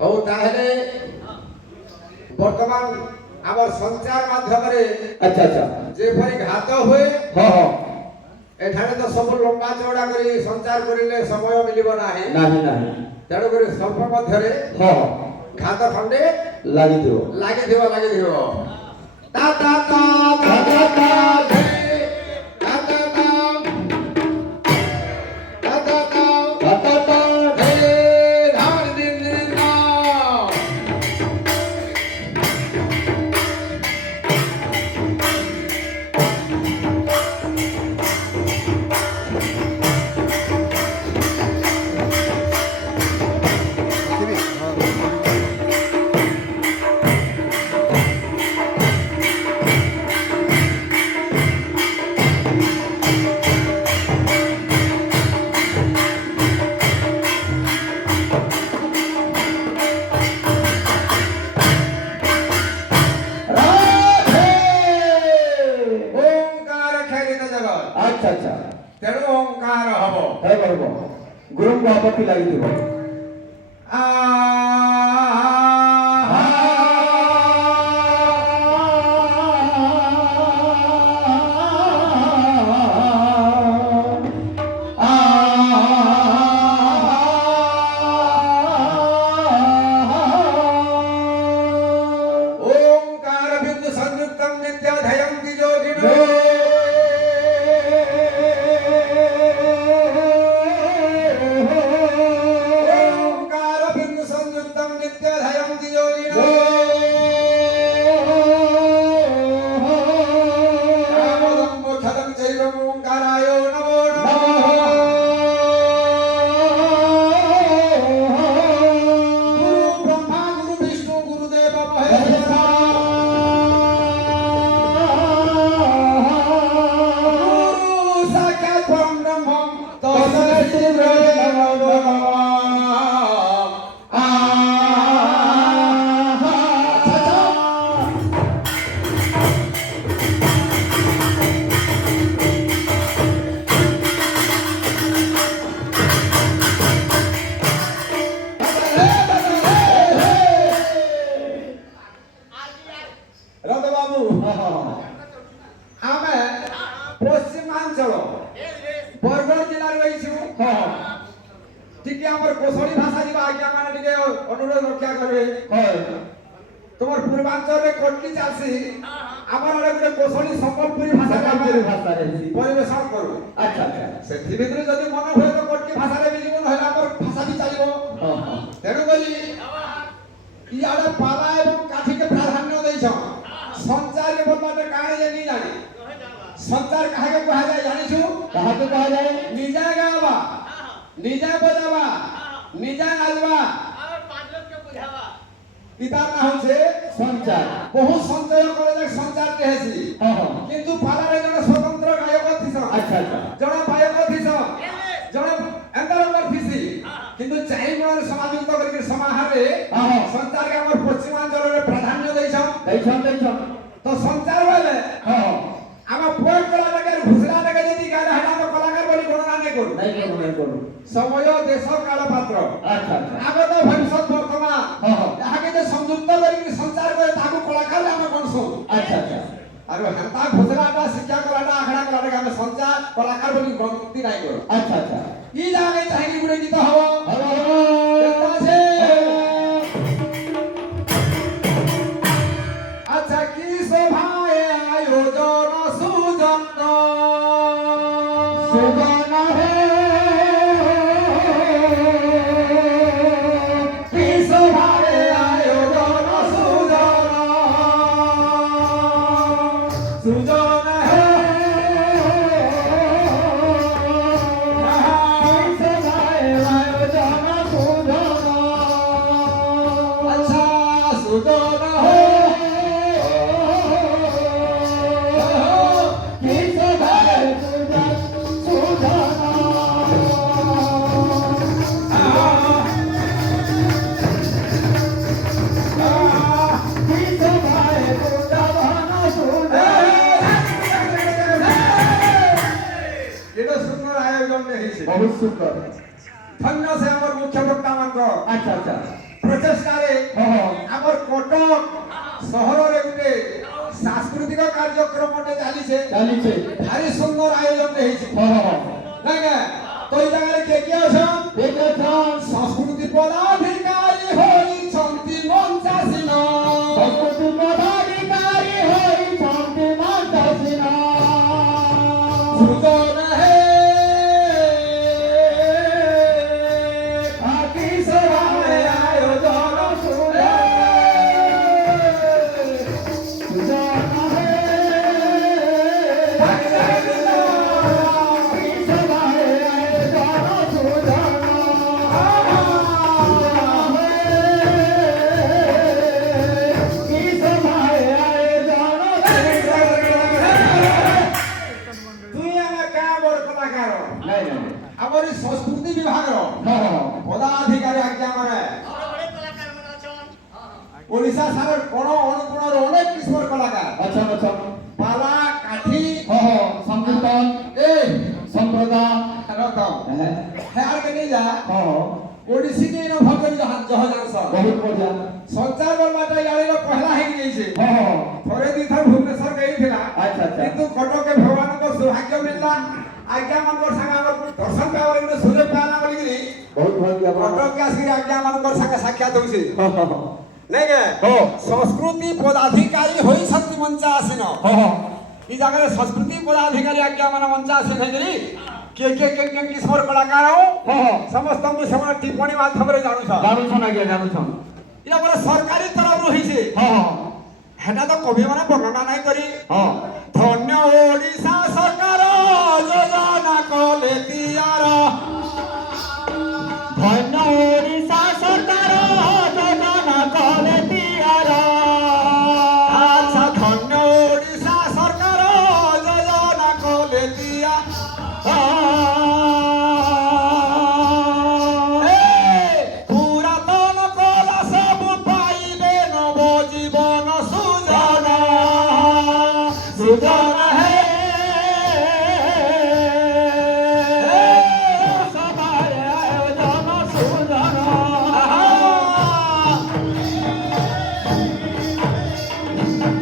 ହଉ ତାହେଲେ ବର୍ତ୍ତମାନ ଆମର ସଞ୍ଚାର ମାଧ୍ୟମରେ ଆଚ୍ଛା ଆଚ୍ଛା ଯେପରି ଘାତ ହୁଏ ହଁ ହଁ ଏଠାରେ ତ ସବୁ ଲମ୍ବା ଚଉଡ଼ା କରି ସଞ୍ଚାର କରିଲେ ସମୟ ମିଳିବ ନାହିଁ ନାହିଁ ନାହିଁ ତେଣୁକରି ସ୍ୱଳ୍ପ ମଧ୍ୟରେ ହଁ ଘାତ ଖଣ୍ଡେ ଲାଗିଥିବ ଲାଗିଥିବ ତା ତା ତା ତା ତା ତା ଧେ ତା ତା ତା ତା ତା ତା ତା ତା ଧେ ଧାନ ଦିନ ଦିନ আচ্ছা আচ্ছা তেণু ওঙ্কার হব হ্যাঁ বলবো গুরুঙ্গ আপত্তি লাগিଥିବ আ ওঙ্কার বিন্দু সংযুক্তম নিত্যাধয়ং যোগিনো ଆମେ ପଶ୍ଚିମାଞ୍ଚଳ ବରଗଡ଼ ଜିଲ୍ଲାରେ ରହିଛୁ ଟିକେ ଆମର କୋଶଳୀ ଭାଷା ଯିବା ଆଜ୍ଞା ମାନେ ଟିକେ ଅନୁରୋଧ ରକ୍ଷା କରିବେ তোমার পূর্বাঞ্চলে কটকি চালছি আমার আড়ে গোটে কোশলী সম্বলপুরী ভাষারে পরিবেশন করু আচ্ছা আচ্ছা সেথি ভিতরে যদি মনে হয় তো কটকি ভাষারে বি জীবন হইলে আমার ভাষা বি চালিব তেণু করি ইয়াড়ে পালা এবং কাঠিকে প্রাধান্য দেইছ সঞ্চার বলবাটা কাহে যে নি জানি সঞ্চার কাহাকে কহা যায় জানিছু কাহাকে কহা যায় নিজে গাওয়া নিজে বজাবা নিজে নাচবা পিতার না হচ্ছে সঞ্চার বহু সঞ্চয় করে যে সঞ্চার কেহেছি কিন্তু পালারে জনে স্বতন্ত্র গায়ক থিস আচ্ছা আচ্ছা জনে গায়ক থিস জনে এন্দারঙ্গর থিসি কিন্তু চাই মনে সমাযুক্ত করি সমাহারে সঞ্চার কে আমার পশ্চিমাঞ্চলের প্রাধান্য দেইছ তো সঞ্চার বলে আমার পোয়েট কলাটাকে ঘুষলা টাকে যদি গালে হাটা তো কলাকার বলি গণনা নাই করু সময় দেশ কাল পাত্র আচ্ছা আচ্ছা আগত ভবিষ্যৎ বর্তমান যাহাকে যে সংযুক্ত করি সঞ্চার করে তাকে কলাকার আমি গণসু আচ্ছা আচ্ছা আর হেন্তা ঘুষলাটা শিক্ষা কলাটা আখড়া কলাটাকে আমি সঞ্চার কলাকার বলি গণতি নাই করু আচ্ছা আচ্ছা ই জানে চাইনি গুড়ে গীত হব আছে আচ্ছা কি শোভায় আয়োজন সুজন সুজন হে কি শোভায় আয়োজন সুজন সুজন হে সবাই আয়োজন ଆୟୋଜନ ହେଇଛି ବହୁତ ସୁନ୍ଦର ଧନ୍ୟ ସେ ଆମର ମୁଖ୍ୟ ବକ୍ତା ମାନଙ୍କ ଆଚ୍ଛା ଆଚ୍ଛା ପ୍ରଚେଷ୍ଟାରେ ଆମର କଟକ ସହରରେ ଗୋଟେ ସାଂସ୍କୃତିକ କାର୍ଯ୍ୟକ୍ରମଟେ ଚାଲିছে ଚାଲିছে ଭାରି ସୁନ୍ଦର ଆୟୋଜନ ହେଇଛି ନାଇଁ ନା ତ ଏଇ ଜାଗାରେ କିଏ ଅଛନ୍ ସଂସ୍କୃତି ପଦାଧିକାରୀ ହୋଇଛନ୍ତି ମଞ୍ଚାସୀନ ସଂସ୍କୃତି ପଦାଧିକାରୀ ହୋଇଛନ୍ତି ମଞ୍ଚାସୀନ ସୃଜନ ହେ ଆକି ସଭାରେ ଆୟୋଜନ ଆମର এই ସଂସ୍କୃତି ବିଭାଗର ପଦାଧିକାରୀ ଆଜ୍ଞା ମାନେ ଓଡ଼ିଶା ସାରା କୋଣ ଅନୁକୋଣର ଅନେକ କିସ୍ମର କଳାକାର ଆଚ୍ଛା ଆଚ୍ଛା ପାଲା କାଠି ସଂକୀର୍ତ୍ତନ ଏ ସମ୍ପ୍ରଦାୟ ରତ ହେଆର କେ ନେଇ ଯା ଓଡ଼ିଶୀ କେ ନ ଭକରି ଜହ ଜାନସ ବହୁତ ବଢିଆ ସଞ୍ଚାର ବଲବାଟା ইয়াড়েର ପହଲା ହେଇ ଯାଇছে ଥରେ ଦି ଥର ଭୁବନେଶ୍ୱର ଗଇଥିଲା ଆଚ୍ଛା ଆଚ୍ଛା କିନ୍ତୁ କଟକ ଭଗବାନଙ୍କ ସୌଭାଗ୍ୟ ମିଳିଲା ଆଜ୍ଞା ମାନଙ୍କର ସାଙ୍ଗେ ଆମର ଦର୍ଶନ ପାଇବାର ଗୋଟେ ସୁଯୋଗ ପାଇଲା ବୋଲିକିରି ବହୁତ ଭାଗ୍ୟ କଟକ ଆସିକି ଆଜ୍ଞା ମାନଙ୍କର ସାଙ୍ଗେ ସାକ୍ଷାତ ହଉଛି ନାଇଁ କେ ସଂସ୍କୃତି ପଦାଧିକାରୀ ହୋଇଛନ୍ତି ମଞ୍ଚା ଆସିନ এই জায়গায় সংস্কৃতি পদাধিকারী আজ্ঞা মানে মঞ্চা আসে থাকি কে কিশোর কলাকার সমস্ত সেমানে টিপ্পণী মাধ্যমে জানুছ জানুছন আজ্ঞা জানুছন এটা বলে সরকারি তরফରୁ হইছে হেটা তো কবি মানে বর্ণনা নাই করি ধন্য ওড়িশা সরকার যোজনা কলে দিয়ার ধন্য ওড়িশা সরকার যোজনা কলে দিয়ার আচ্ছা ধন্য ওড়িশা সরকার যোজনা কলে দিয়া পুরাতন কলা সব পাইবে নব জীবন সুজন সুজন হে সবাই আয়োজন সুজন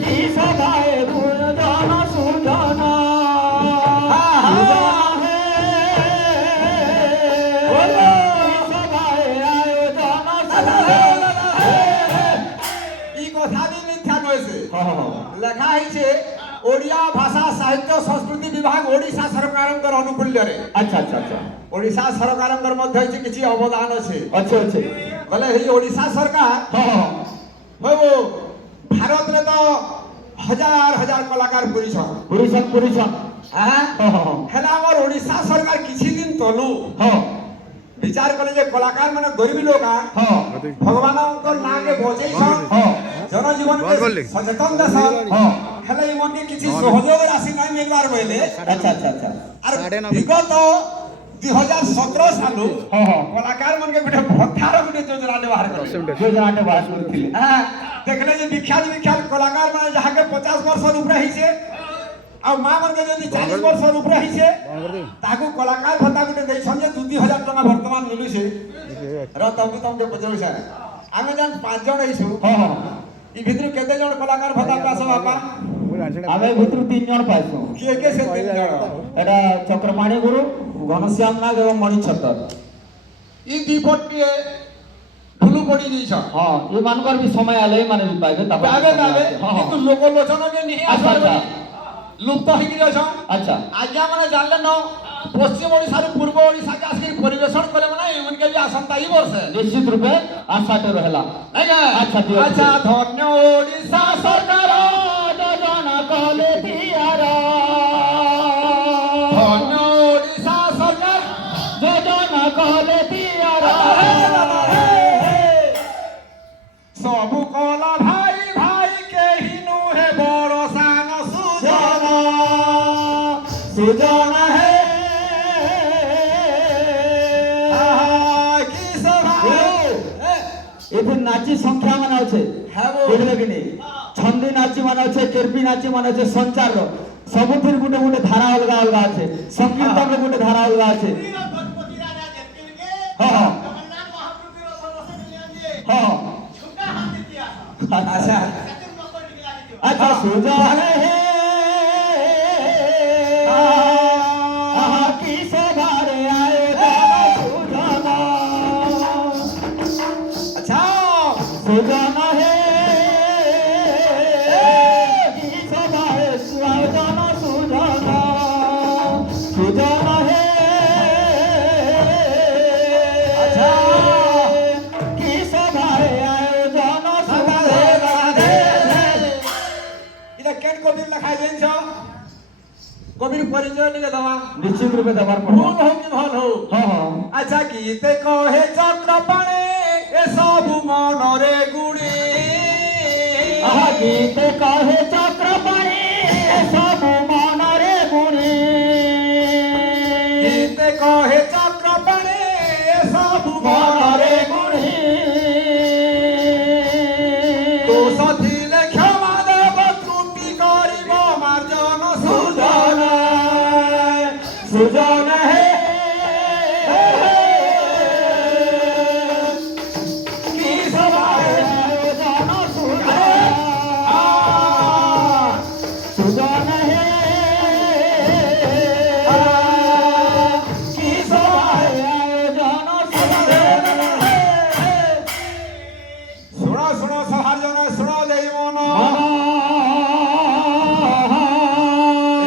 কি সবাই দুজন সুজন লেখা হয়েছে ওড়িয়া ভাষা সাহিত্য সংস্কৃতি বিভাগ ওড়িশা সরকারଙ୍କର অনুকূল্যরে আচ্ছা আচ্ছা আচ্ছা ওড়িশা সরকারଙ୍କର ମଧ୍ୟ হইছে কিছু অবদান আছে আচ্ছা আচ্ছা বলে এই ওড়িশা সরকার হইব ভারতরে তো হাজার হাজার কলাকার পরিছন পুরুষন পুরুষন হ্যাঁ হেলা আমার ওড়িশা সরকার কিছু দিন তলু বিচার কলে যে কলাকার মানে গরিব লোক ভগবানଙ୍କ নাকে বজেইছন জনজীবনকে সচেতন দেশন হেলে ইমনকে কিছু সহযোগ রাশি নাই মিলবার বইলে আচ্ছা আচ্ছা আচ্ছা আর বিগত 2017 সালু কলাকার মনকে গোটে ভত্তার গোটে যোজনাটে বাহার কলে যোজনাটে বাস করଥିଲେ হ্যাঁ দেখলে যে বিখ্যাত কলাকার মানে যাহাকে 50 বর্ষর উপরে হইছে আর মা মনকে যদি 40 বর্ষর উপরে হইছে তাকু কলাকার ভত্তা গোটে দেইছন যে 2000 টাকা বর্তমান মিলুছে তমকে পচারুছে আমি জান 5 জন হইছু ই ভিতরে কেতে জন কলাকার ভত্তা পাছ বাপা ଆମେ ଭିତରୁ 3 ଜଣ ପାଇଛୁ କିଏ ସେ 3 ଜଣ ଏଟା ଚକ୍ରପାଣି ଗୁରୁ ଘନଶ୍ୟାମ ନାଗ ଏବଂ ମଣି ଛତର ଇ ଦିପଟିଏ ঢুলু পড়ি দিছ ହଁ ଏମାନଙ୍କର ବି ସମୟ ଆଲେ ମାନେ ବି ପାଇବେ পাবে কিন্তু লোক লোচনকে নিহি আচ্ছা আচ্ছা লুপ্ত হইকি যাছ আচ্ছা আজ্ঞা মানে জানলে ন পশ্চিম ওড়িশার পূর্ব ওড়িশাকে আসি পরিবেশন করে মানে এমনকে যে আসন্তা এই বর্ষে ନିଶ୍ଚିତ ରୂପେ ଆଶାଟେ ରହିଲା আজ্ঞা আচ্ছা ঠিক আছে আচ্ছা ধন্য ওড়িশা সরকার যোজনা কলে দিয়ার ধন্য ওড়িশা সরকার যোজনা কলে দিয়ার সবু কলা ভাই ভাই কেহি নুহে বড় সান সুজন সুজন হে কি সভা এতে নাচি সংখ্যা মানে আছে হ্যাঁ বুঝলে কি নি ছন্দি নাচি মানে আছে কেরপি নাচি মানে আছে সঞ্চার ସବୁଥିର ଗୋଟେ ଗୋଟେ ଧାରା ଅଲଗା ଅଲଗା ଅଛି ସଂକୀର୍ତ୍ତନରେ ଗୋଟେ ଧାରା ଅଲଗା ଅଛି ହଁ ହଁ ହଁ ଆଚ୍ଛା अच्छा सुजान है की सवारे आए सुजाना अच्छा सुजान है की सवारे सुजाना सुजाना सुजाना है अच्छा की सवारे आए जाना এটা কেন কবির লেখায় জানছ কবির পরিচয় নিয়ে দেওয়া निश्चित रूपे दबार ভুল पड़ो হোক কি ভাল হোক हाँ हाँ আচ্ছা গীতে কহে চক্রপাণে এসবু মনরে গুণে आहा गीते कहे चक्रपाणी सब मनरे गुणी গীতে কহে চক্রপাণে এসবু मनरे মনরে गुणी দোষ দিলে ক্ষমা দেব ত্রুটি করিব মার্জন সুজন सुजन है কি সবাই जन सुजन सुजन है की सवाय जन सुजन শুনো শুনো সহার জন শুনো দেই মন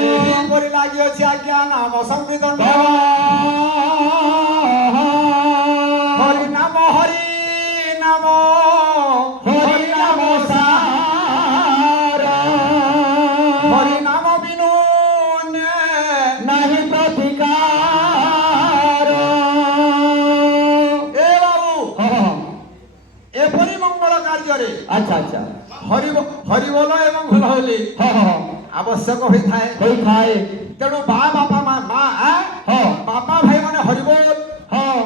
এহিপরি লাগিଅଛି ଆଜ୍ଞା ନାମ ସଂକୀର୍ତ୍ତନ হরি নাম হরি নাম हरि नाम सारा হরি নাম বিনু नहीं प्रतिकार এ বাবু हाँ এপরি মঙ্গল কার্যরে अच्छा अच्छा হরি বল এবং ভুল হলি हाँ हाँ আবশ্যক হইଥାଏ कोई खाए তেଣୁ ବା ବାପା ମା ମା हाँ ବାପା ଭାଇ ମାନେ ହରି ବୋଲ हाँ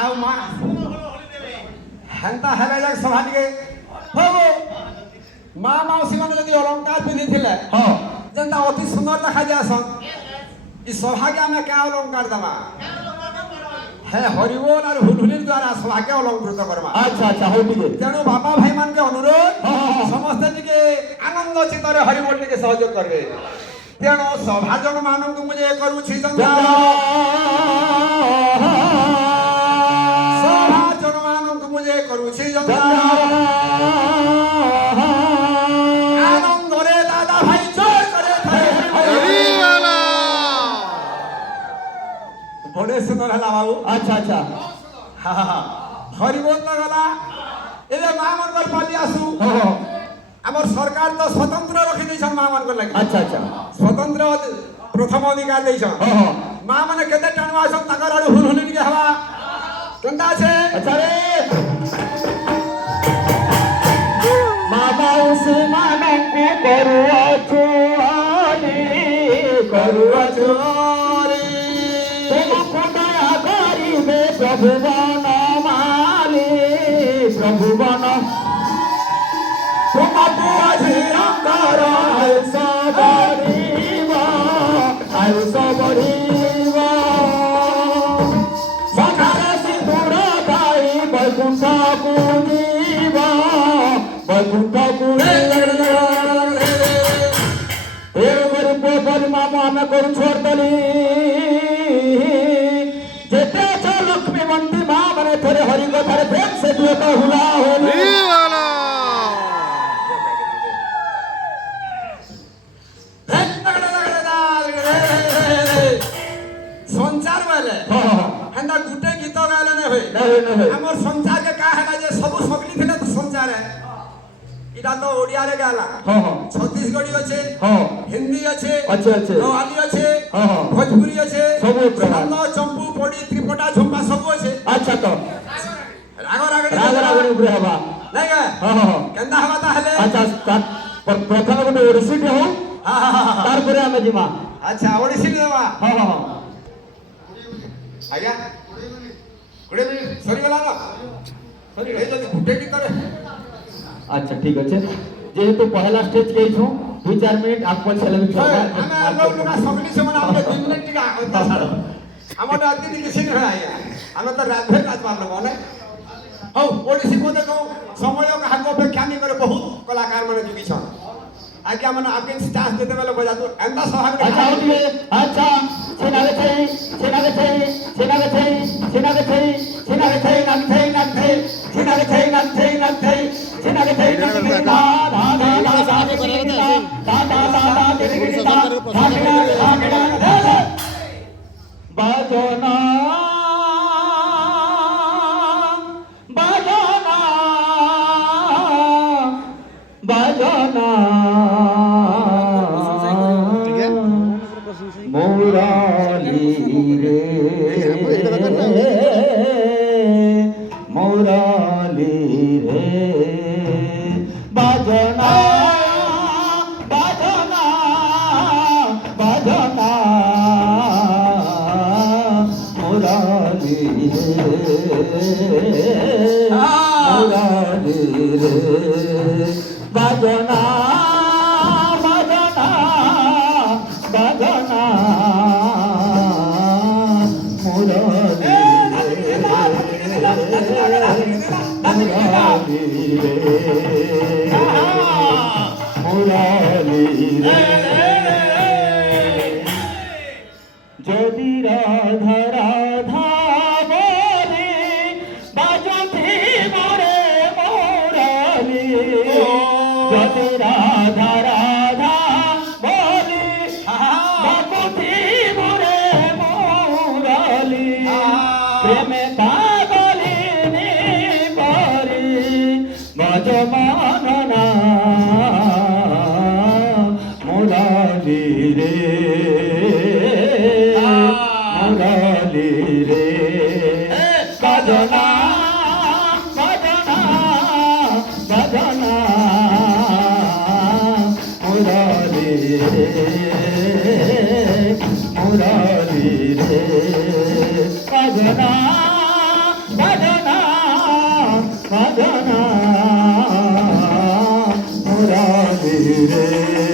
ଆଉ ମା ହେନ୍ତା ହେଲେ ଯାକ ସଭା ଟିକେ ହବ ମା ମାଉସୀ ମାନେ ଯଦି ଅଳଙ୍କାର ପିନ୍ଧିଥିଲେ हाँ ଯେନ୍ତା ଅତି ସୁନ୍ଦର ଦେଖାଯାସନ୍ ଇ ସଭାକେ ଆମେ କା ଅଳଙ୍କାର ଦେମା ହେ ହରିବୋଲ ଆର୍ ହୁଲହୁଲିର ଦ୍ୱାରା ସଭାକେ ଅଳଙ୍କୃତ କରମା अच्छा अच्छा हो ठीक है ତେଣୁ ବାପା ଭାଇ ମାନକେ ଅନୁରୋଧ ହଁ। ସମସ୍ତେ ଟିକେ ଆନନ୍ଦ ଚିତ୍ତରେ ହରିବୋଲ ଟିକେ ସହଯୋଗ କରିବେ ତେଣୁ ସଭାଜନ ମାନଙ୍କୁ ମୁଁ ଯେ କରୁଛି ସଭାଜନ ମାନଙ୍କୁ ମୁଁ ଯେ କରୁଛି ଆନନ୍ଦରେ ଦାଦା ଭାଇ ଜୟ করে বড়ে সুন্দর ହେଲା বাবু अच्छा अच्छा হরিবোল তো গলা ଏବେ ମା ମାନଙ୍କର ପାଲି ଆସୁ हाँ हाँ আমার সরকার তো স্বতন্ত্র রখি দিয়েছেন মা মানকর লাগি अच्छा अच्छा স্বতন্ত্র প্রথম অধিকার দিয়েছেন हाँ हाँ মা মানে কেতে টাণবা আছেন তাকর আড়ু হুলহুলি টিকে হবা কেনতা আছে अच्छा रे मामा उसे माने को करुआ चोरी करुआ चोरी तुम खुदाया करिबे प्रभु बन माली प्रभु बन तुम बुआझी अंकर सबरीवा आयु सबरीवा सखारे सिंदूर गाई बैकुंठ कुंजीवा बैकुंठ कुंजीवा मामा में करू छोड़ दली जेते छ लक्ष्मी मंदी माँ मने थोड़े हरि को थारे प्रेम से दुए का हुला होली संचार वाले हेंदा गुटे गीत गाले नहीं होय नहीं हमर संचार के का हैला जे सब सकली थिले तो संचार है इटा तो ओडिया रे गाला हाँ हाँ छत्तीसगढ़ी अच्छे हाँ हिंदी अच्छे अच्छे अच्छे नवाली अच्छे हाँ हाँ भोजपुरी अच्छे सब प्रकार छंद चंपू पड़ी त्रिपटा झुम्पा सब अच्छे अच्छा तो राग राग रागणी उपरे हवा नहीं का हाँ हाँ केंदा हवा ताहले अच्छा प्रथम गोटे ओडिसी टे हो हां हां हां तार परे आमे जिमा अच्छा ओडिसी देवा हाँ हाँ हाँ आज्ञा गुड इवनिंग सॉरी वाला ना सॉरी ए जल्दी गुटे की करे अच्छा ठीक अच्छे जेहेतु पहला स्टेज के छू 2-4 মিনিট আপন ছেলে ଆମେ ଲୋକ ସଗଲି ସେମାନେ ଆମେ 2 ମିନିଟ ଟିକେ ଅଧା ଛାଡ଼ ଆମର ରାତି କିଛି ନୁହେଁ ଆଜ୍ଞା ଆମେ ତ ରାଧେ ରାଜ ମାରଲ ମାନେ ହଉ ଓଡ଼ିଶୀ को देखो ସମୟ କାହାକୁ ଅପେକ୍ଷା नहीं करे बहुत कलाकार माने जुगिछन आज्ञा माने आपके स्टाफ देते बेले बजा दो एंदा सहाग अच्छा उठिए अच्छा सेनागे छै सेनागे छै सेनागे छै सेनागे छै सेनागे छै नाग छै नाग छै सेनागे छै नाग छै नाग छै सेनागे छै नाग छै धा धा धा धा धा धा धा धा धा बाजना बाजना बाजना मोराली रे मोराली रे बाजना बाजना बाजना मोराली रे मोराली रे बाजना बाजना बाजना मुरारी रे मुरारी रे যদি রাধা রাধা বলে বাজতে মরে মোরালি যদি রাধা রাধা বলে বাজতে মরে মোরালি প্রেমে পাগলিনী পরে বজমাননা মোরালি রে মোরালি রে বাজনা বাজনা বাজনা মোরালি রে মোরালি রে বাজনা বাজনা বাজনা মোরালি রে